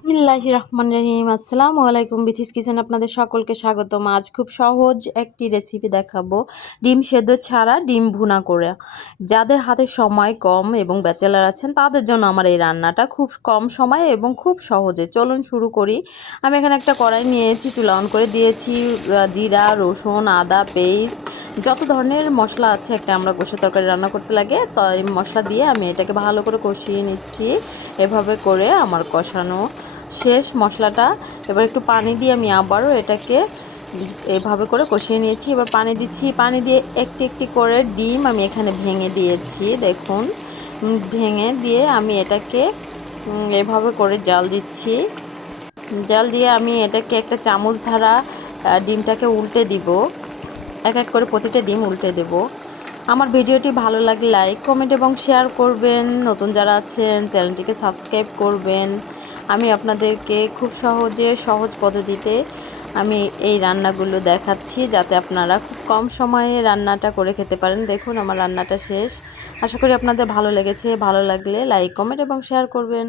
বিসমিল্লাহির রহমানির রহিম। আসসালামু আলাইকুম। বিথিস কিচেন আপনাদের সকলকে স্বাগতম। আজ খুব সহজ একটি রেসিপি দেখাবো, ডিম সেদ্ধ ছাড়া ডিম ভুনা করে। যাদের হাতে সময় কম এবং ব্যাচেলার আছেন তাদের জন্য আমার এই রান্নাটা খুব কম সময়ে এবং খুব সহজে। চলুন শুরু করি। আমি এখানে একটা কড়াই নিয়েছি, চুলা অন করে দিয়েছি। জিরা, রসুন, আদা পেস্ট, যত ধরনের মশলা আছে একটা আমরা গোশে তরকারি রান্না করতে লাগে, তো এই মশলা দিয়ে আমি এটাকে ভালো করে কষিয়ে নিচ্ছি। এভাবে করে আমার কষানো শেষ মশলাটা। এবার একটু পানি দিয়ে আমি আবারও এটাকে এভাবে করে কষিয়ে নিয়েছি। এবার পানি দিচ্ছি, পানি দিয়ে একটি একটি করে ডিম আমি এখানে ভেঙে দিয়েছি। দেখুন, ভেঙে দিয়ে আমি এটাকে এভাবে করে জাল দিচ্ছি। জাল দিয়ে আমি এটাকে একটা চামচ ধারা ডিমটাকে উল্টে দিব। এক এক করে প্রতিটা ডিম উল্টে দেব। আমার ভিডিওটি ভালো লাগলে লাইক, কমেন্ট এবং শেয়ার করবেন। নতুন যারা আছেন চ্যানেলটিকে সাবস্ক্রাইব করবেন। আমি আপনাদেরকে খুব সহজ পদ্ধতিতে আমি এই রান্নাগুলো দেখাচ্ছি, যাতে আপনারা খুব কম সময়ে রান্নাটা করে খেতে পারেন। দেখুন আমার রান্নাটা শেষ। আশা করি আপনাদের ভালো লেগেছে। ভালো লাগলে লাইক, কমেন্ট এবং শেয়ার করবেন।